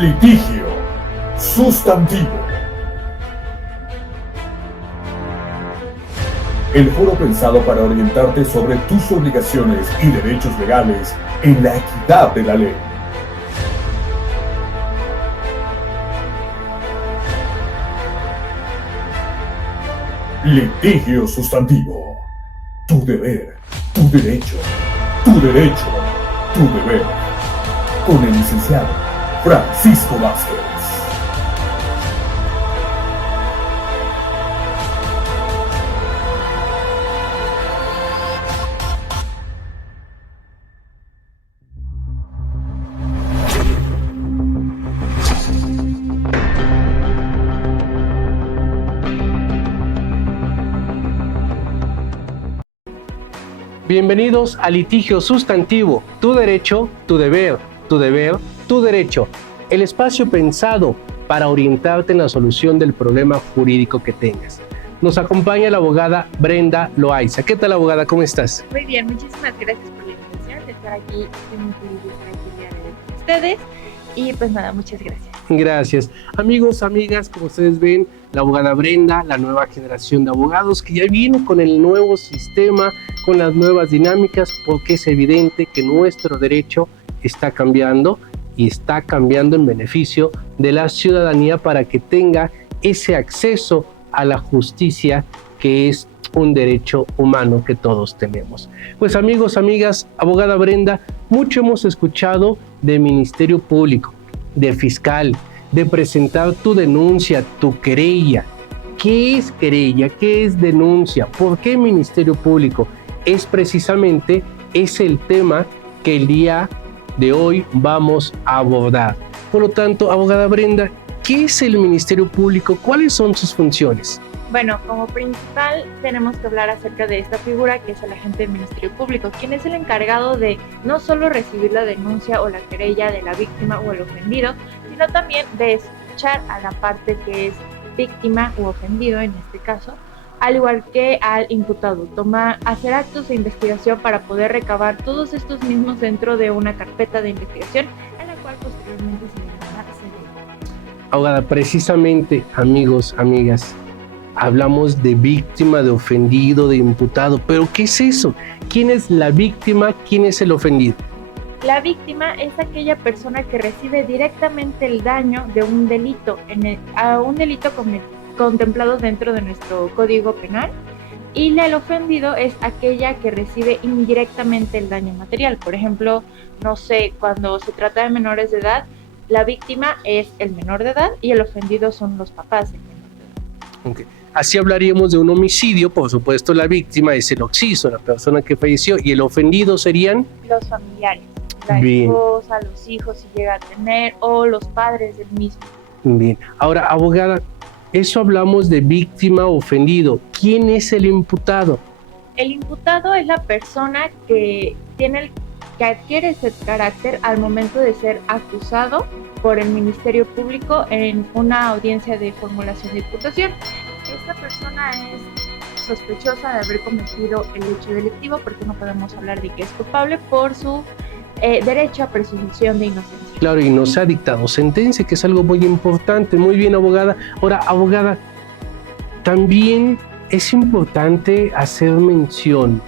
Litigio sustantivo. El foro pensado para orientarte sobre tus obligaciones y derechos legales en la equidad de la ley. Litigio sustantivo. Tu deber, tu derecho, tu derecho, tu deber. Con el licenciado Francisco Vázquez. Bienvenidos a Litigio Sustantivo, tu derecho, tu deber, tu deber, tu derecho. El espacio pensado para orientarte en la solución del problema jurídico que tengas. Nos acompaña la abogada Brenda Loaiza. ¿Qué tal, abogada? ¿Cómo estás? Muy bien, muchísimas gracias por la invitación de estar aquí. Estoy muy feliz de estar aquí el día de hoy con ustedes. Y pues nada, muchas gracias. Gracias. Amigos, amigas, como ustedes ven, la abogada Brenda, la nueva generación de abogados que ya viene con el nuevo sistema, con las nuevas dinámicas, porque es evidente que nuestro derecho está cambiando y está cambiando en beneficio de la ciudadanía para que tenga ese acceso a la justicia que es un derecho humano que todos tenemos. Pues amigos, amigas, abogada Brenda, mucho hemos escuchado de Ministerio Público, de fiscal, de presentar tu denuncia, tu querella. ¿Qué es querella? ¿Qué es denuncia? ¿Por qué Ministerio Público? Es precisamente el tema que el día de hoy vamos a abordar. Por lo tanto, abogada Brenda, ¿qué es el Ministerio Público? ¿Cuáles son sus funciones? Bueno, como principal tenemos que hablar acerca de esta figura que es el agente del Ministerio Público, quien es el encargado de no solo recibir la denuncia o la querella de la víctima o el ofendido, sino también de escuchar a la parte que es víctima u ofendido en este caso, al igual que al imputado, hacer actos de investigación para poder recabar todos estos mismos dentro de una carpeta de investigación, a la cual posteriormente se le llamará CD. Abogada, precisamente, amigos, amigas, hablamos de víctima, de ofendido, de imputado, pero ¿qué es eso? ¿Quién es la víctima? ¿Quién es el ofendido? La víctima es aquella persona que recibe directamente el daño de un delito, contemplado dentro de nuestro Código Penal, y el ofendido es aquella que recibe indirectamente el daño material. Por ejemplo, no sé, cuando se trata de menores de edad, la víctima es el menor de edad y el ofendido son los papás del menor de edad. Okay. Así hablaríamos de un homicidio, por supuesto la víctima es el occiso, la persona que falleció, y el ofendido serían los familiares, la Bien. esposa, los hijos si llega a tener, o los padres del mismo. Bien. Ahora, abogada, eso hablamos de víctima, ofendido. ¿Quién es el imputado? El imputado es la persona que adquiere ese carácter al momento de ser acusado por el Ministerio Público en una audiencia de formulación de imputación. Esta persona es sospechosa de haber cometido el hecho delictivo, porque no podemos hablar de que es culpable por su derecho a presunción de inocencia. Claro, y no se ha dictado sentencia, que es algo muy importante. Muy bien, abogada. Ahora, abogada, también es importante hacer mención.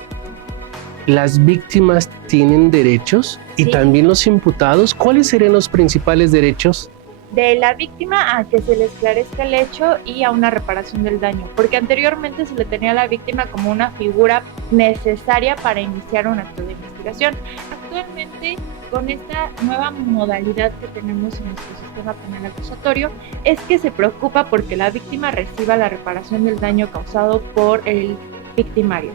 ¿Las víctimas tienen derechos? Y Sí. también los imputados. ¿Cuáles serían los principales derechos? De la víctima a que se le esclarezca el hecho y a una reparación del daño, porque anteriormente se le tenía a la víctima como una figura necesaria para iniciar un acto de investigación. Actualmente, con esta nueva modalidad que tenemos en nuestro sistema penal acusatorio, es que se preocupa porque la víctima reciba la reparación del daño causado por el victimario.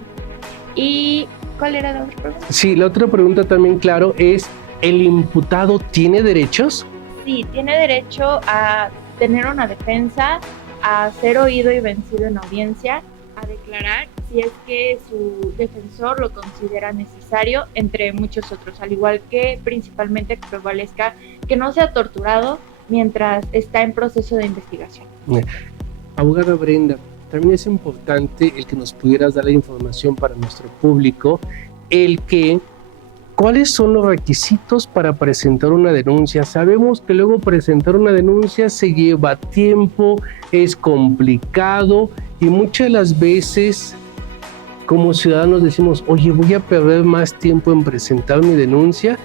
¿Y cuál era la otra pregunta? Sí, la otra pregunta también, claro, es ¿el imputado tiene derechos? Sí, tiene derecho a tener una defensa, a ser oído y vencido en audiencia, a declarar si es que su defensor lo considera necesario, entre muchos otros, al igual que principalmente que prevalezca que no sea torturado mientras está en proceso de investigación. Abogada Brenda, también es importante el que nos pudieras dar la información para nuestro público, el que ¿Cuáles son los requisitos para presentar una denuncia? Sabemos que luego presentar una denuncia se lleva tiempo, es complicado y muchas de las veces como ciudadanos decimos, oye, voy a perder más tiempo en presentar mi denuncia.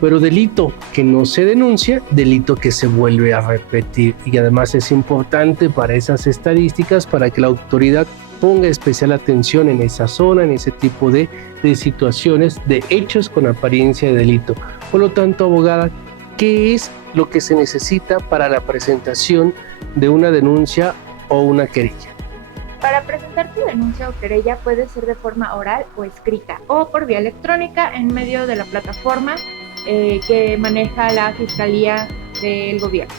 Pero delito que no se denuncia, delito que se vuelve a repetir. Y además es importante para esas estadísticas, para que la autoridad ponga especial atención en esa zona, en ese tipo de situaciones, de hechos con apariencia de delito. Por lo tanto, abogada, ¿qué es lo que se necesita para la presentación de una denuncia o una querella? Para presentar tu denuncia o querella puede ser de forma oral o escrita o por vía electrónica en medio de la plataforma que maneja la Fiscalía del Gobierno.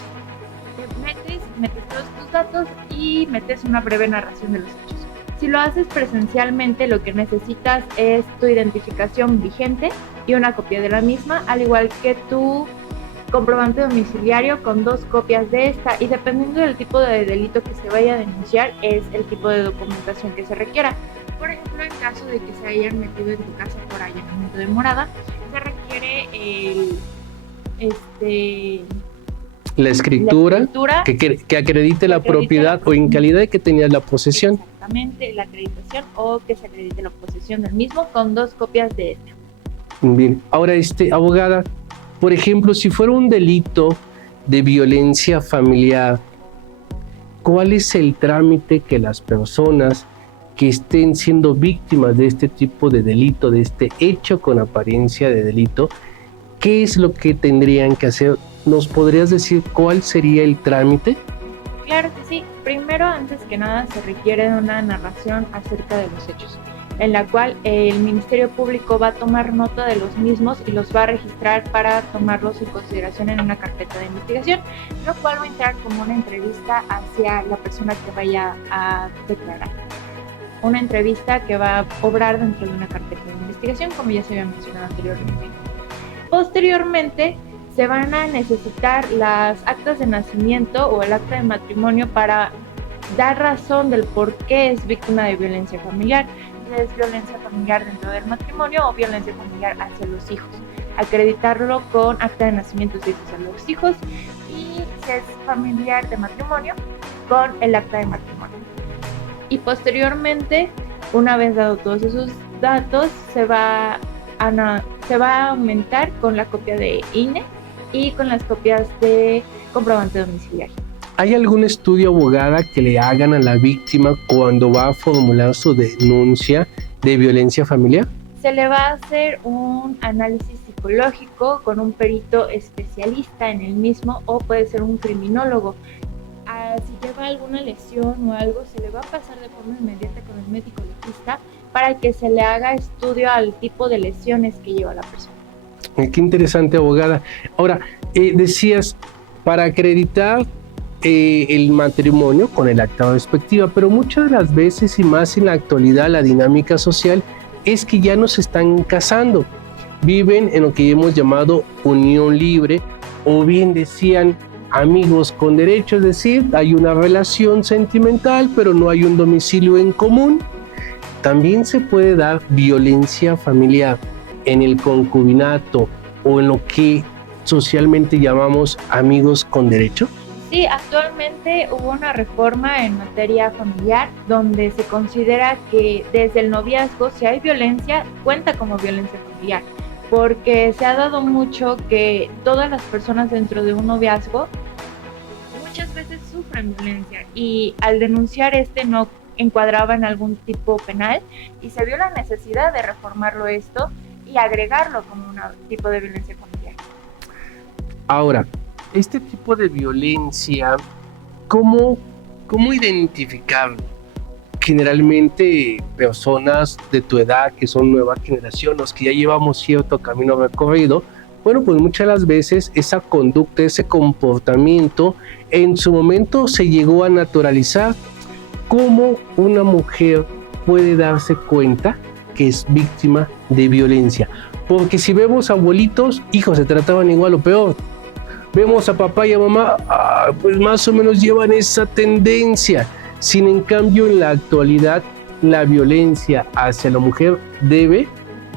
Metes todos tus datos y metes una breve narración de los hechos. Si lo haces presencialmente, lo que necesitas es tu identificación vigente y una copia de la misma, al igual que tu comprobante domiciliario con 2 copias de esta, y dependiendo del tipo de delito que se vaya a denunciar es el tipo de documentación que se requiera. Por ejemplo, en caso de que se hayan metido en tu casa por allanamiento de morada, se requiere la escritura que acredite la propiedad o en calidad de que tenías la posesión. Exactamente, la acreditación o que se acredite la posesión del mismo con 2 copias de esta. Bien, ahora abogada, por ejemplo, si fuera un delito de violencia familiar, ¿cuál es el trámite que las personas que estén siendo víctimas de este tipo de delito, de este hecho con apariencia de delito, qué es lo que tendrían que hacer? ¿Nos podrías decir cuál sería el trámite? Claro que sí. Primero, antes que nada, se requiere de una narración acerca de los hechos, en la cual el Ministerio Público va a tomar nota de los mismos y los va a registrar para tomarlos en consideración en una carpeta de investigación, lo cual va a entrar como una entrevista hacia la persona que vaya a declarar. Una entrevista que va a obrar dentro de una carpeta de investigación, como ya se había mencionado anteriormente. Posteriormente, se van a necesitar las actas de nacimiento o el acta de matrimonio para dar razón del por qué es víctima de violencia familiar. Si es violencia familiar dentro del matrimonio o violencia familiar hacia los hijos. Acreditarlo con acta de nacimiento si es hacia los hijos, y si es familiar de matrimonio, con el acta de matrimonio. Y posteriormente, una vez dado todos esos datos, se va a aumentar con la copia de INE y con las copias de comprobante domiciliario. ¿Hay algún estudio, abogada, que le hagan a la víctima cuando va a formular su denuncia de violencia familiar? Se le va a hacer un análisis psicológico con un perito especialista en el mismo, o puede ser un criminólogo. Si lleva alguna lesión o algo, se le va a pasar de forma inmediata con el médico legista para que se le haga estudio al tipo de lesiones que lleva la persona. Qué interesante, abogada. Ahora, decías, para acreditar el matrimonio con el acta respectiva, pero muchas de las veces, y más en la actualidad, la dinámica social es que ya no se están casando, viven en lo que hemos llamado unión libre, o bien decían amigos con derecho, es decir, hay una relación sentimental pero no hay un domicilio en común. También se puede dar violencia familiar en el concubinato o en lo que socialmente llamamos amigos con derecho. Sí, actualmente hubo una reforma en materia familiar donde se considera que desde el noviazgo, si hay violencia, cuenta como violencia familiar, porque se ha dado mucho que todas las personas dentro de un noviazgo muchas veces sufren violencia, y al denunciar no encuadraba en algún tipo penal, y se vio la necesidad de reformarlo esto y agregarlo como un tipo de violencia familiar. Ahora, este tipo de violencia, ¿cómo identificarlo? Generalmente personas de tu edad, que son nueva generación, los que ya llevamos cierto camino recorrido, bueno, pues muchas de las veces esa conducta, ese comportamiento, en su momento se llegó a naturalizar. ¿Cómo una mujer puede darse cuenta que es víctima de violencia? Porque si vemos abuelitos, hijos, se trataban igual o peor. Vemos a papá y a mamá, pues más o menos llevan esa tendencia. Sin en cambio, en la actualidad, la violencia hacia la mujer debe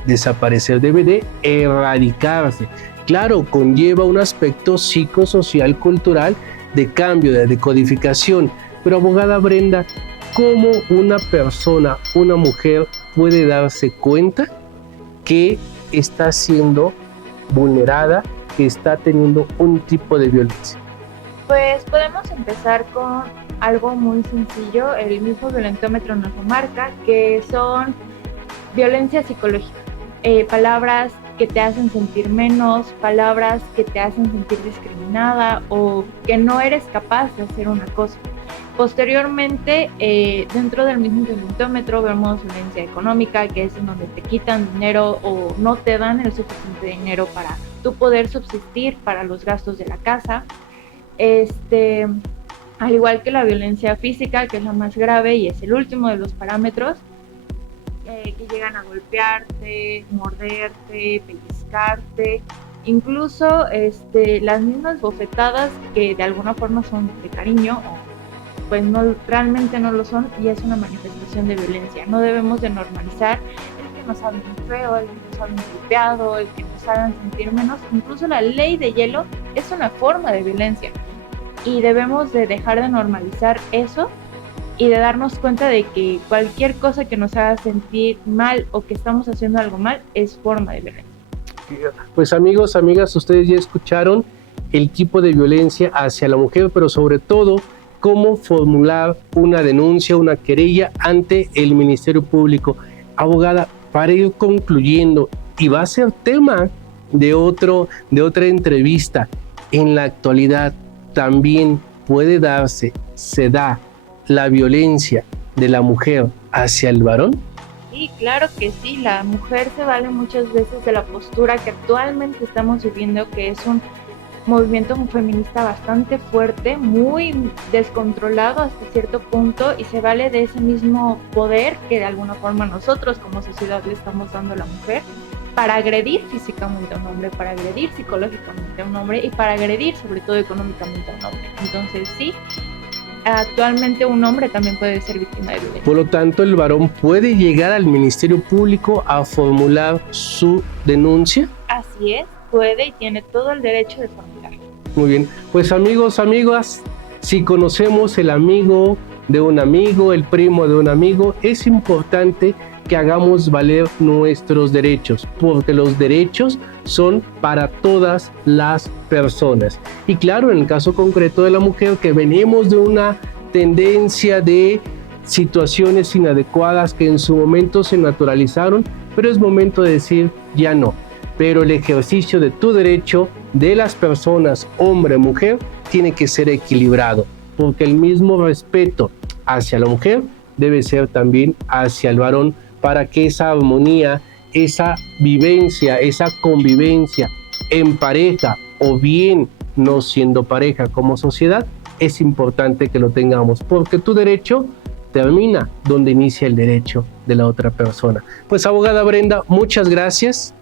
desaparecer, debe de erradicarse. Claro, conlleva un aspecto psicosocial, cultural, de cambio, de decodificación. Pero abogada Brenda, ¿cómo una persona, una mujer, puede darse cuenta que está siendo vulnerada, que está teniendo un tipo de violencia? Pues podemos empezar con algo muy sencillo. El mismo violentómetro nos lo marca, que son violencia psicológica, palabras que te hacen sentir menos, palabras que te hacen sentir discriminada o que no eres capaz de hacer una cosa. Posteriormente, dentro del mismo violentómetro vemos violencia económica, que es en donde te quitan dinero o no te dan el suficiente dinero para tú poder subsistir para los gastos de la casa. Al igual que la violencia física, que es la más grave y es el último de los parámetros, que llegan a golpearte, morderte, pellizcarte, incluso las mismas bofetadas que de alguna forma son de cariño o pues no, realmente no lo son, y es una manifestación de violencia. No debemos de normalizar el que nos hablen feo, el que nos hablen golpeado, el que nos hagan sentir menos. Incluso la ley de hielo es una forma de violencia y debemos de dejar de normalizar eso y de darnos cuenta de que cualquier cosa que nos haga sentir mal o que estamos haciendo algo mal es forma de violencia. Pues amigos, amigas, ustedes ya escucharon el tipo de violencia hacia la mujer, pero sobre todo cómo formular una denuncia, una querella ante el Ministerio Público. Abogada, para ir concluyendo, y va a ser tema de otra entrevista, en la actualidad también puede darse, se da la violencia de la mujer hacia el varón. Sí, claro que sí, la mujer se vale muchas veces de la postura que actualmente estamos viviendo, que es un movimiento feminista bastante fuerte, muy descontrolado hasta cierto punto, y se vale de ese mismo poder que de alguna forma nosotros como sociedad le estamos dando a la mujer para agredir físicamente a un hombre, para agredir psicológicamente a un hombre y para agredir sobre todo económicamente a un hombre. Entonces sí, actualmente un hombre también puede ser víctima de violencia. Por lo tanto, el varón puede llegar al Ministerio Público a formular su denuncia. Así es, puede y tiene todo el derecho de formularlo. Muy bien, pues amigos, amigas, si conocemos el amigo de un amigo, el primo de un amigo, es importante que hagamos valer nuestros derechos, porque los derechos son para todas las personas. Y claro, en el caso concreto de la mujer, que venimos de una tendencia de situaciones inadecuadas que en su momento se naturalizaron, pero es momento de decir ya no. Pero el ejercicio de tu derecho de las personas, hombre, mujer, tiene que ser equilibrado, porque el mismo respeto hacia la mujer debe ser también hacia el varón, para que esa armonía, esa vivencia, esa convivencia en pareja o bien no siendo pareja como sociedad, es importante que lo tengamos, porque tu derecho termina donde inicia el derecho de la otra persona. Pues abogada Brenda, muchas gracias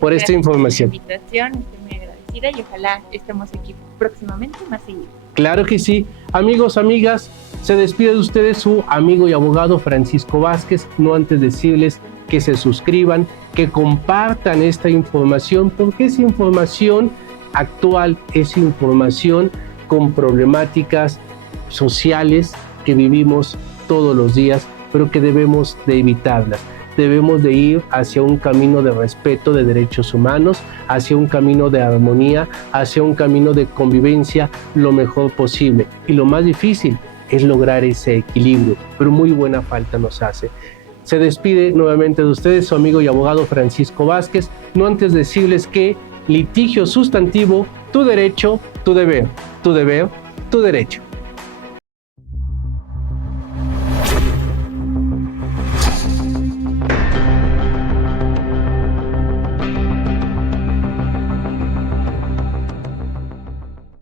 por esta información. Por la invitación, estoy muy agradecida y ojalá estemos aquí próximamente más seguido. Claro que sí. Amigos, amigas, se despide de ustedes su amigo y abogado Francisco Vázquez, no antes decirles que se suscriban, que compartan esta información, porque es información actual, es información con problemáticas sociales que vivimos todos los días, pero que debemos de evitarlas. Debemos de ir hacia un camino de respeto de derechos humanos, hacia un camino de armonía, hacia un camino de convivencia lo mejor posible. Y lo más difícil es lograr ese equilibrio, pero muy buena falta nos hace. Se despide nuevamente de ustedes su amigo y abogado Francisco Vázquez, no antes decirles que litigio sustantivo, tu derecho, tu deber, tu deber, tu derecho.